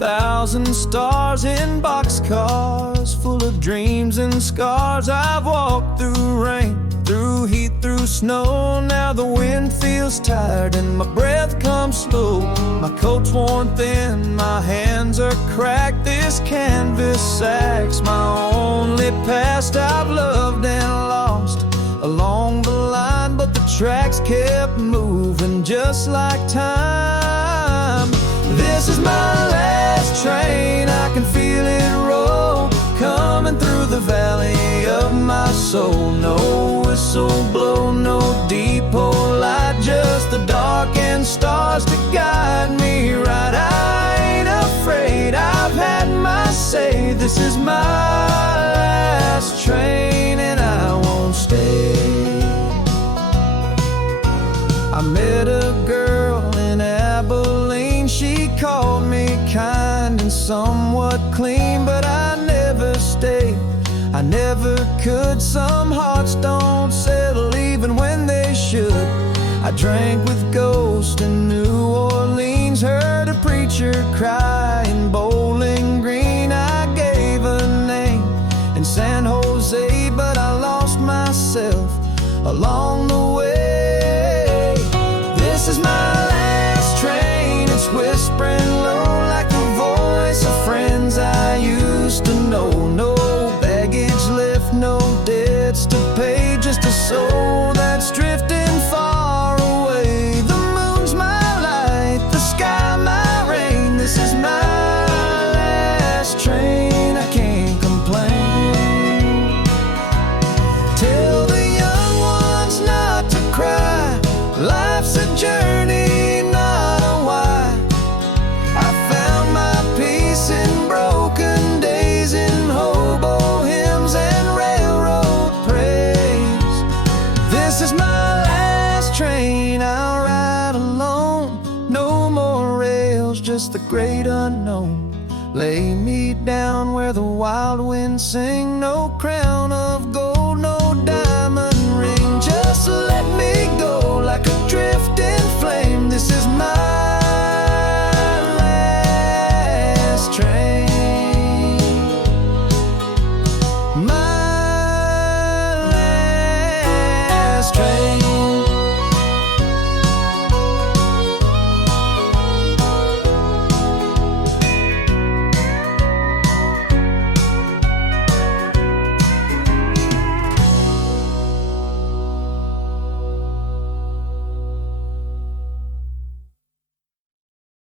1,000 stars in boxcars, full of dreams and scars. I've walked through rain, through heat, through snow. Now the wind feels tired and my breath comes slow. My coat's worn thin, my hands are cracked. This canvas sack's my only past. I've loved and lost along the line, but the tracks kept moving just like time. This is my last train, I can feel it roll, coming through the valley of my soul. No whistle blow, no depot light, just the dark and stars to guide me right. I ain't afraid, I've had my say. This is my last train and I won't stay. I met a girl in Abilene. She called me kind and somewhat clean, but I never stayed, I never could. Some hearts don't settle even when they should. I drank with Ghost in New Orleans, heard a preacher cry in Bowling Green. I gave a name in San Jose, but I lost myself along the way. This is my last train, it's whispering low like the voice of friends I used to know. No baggage left, no debts to pay, just a soul that's drifting far away. The moon's my light, the sky my rain. This is my last train, I can't complain. Tell the young ones not to cry, life's a journey, not a why. I found my peace in broken days, in hobo hymns and railroad praise. This is my last train, I'll ride alone. No more rails, just the great unknown. Lay me down where the wild winds sing, no crown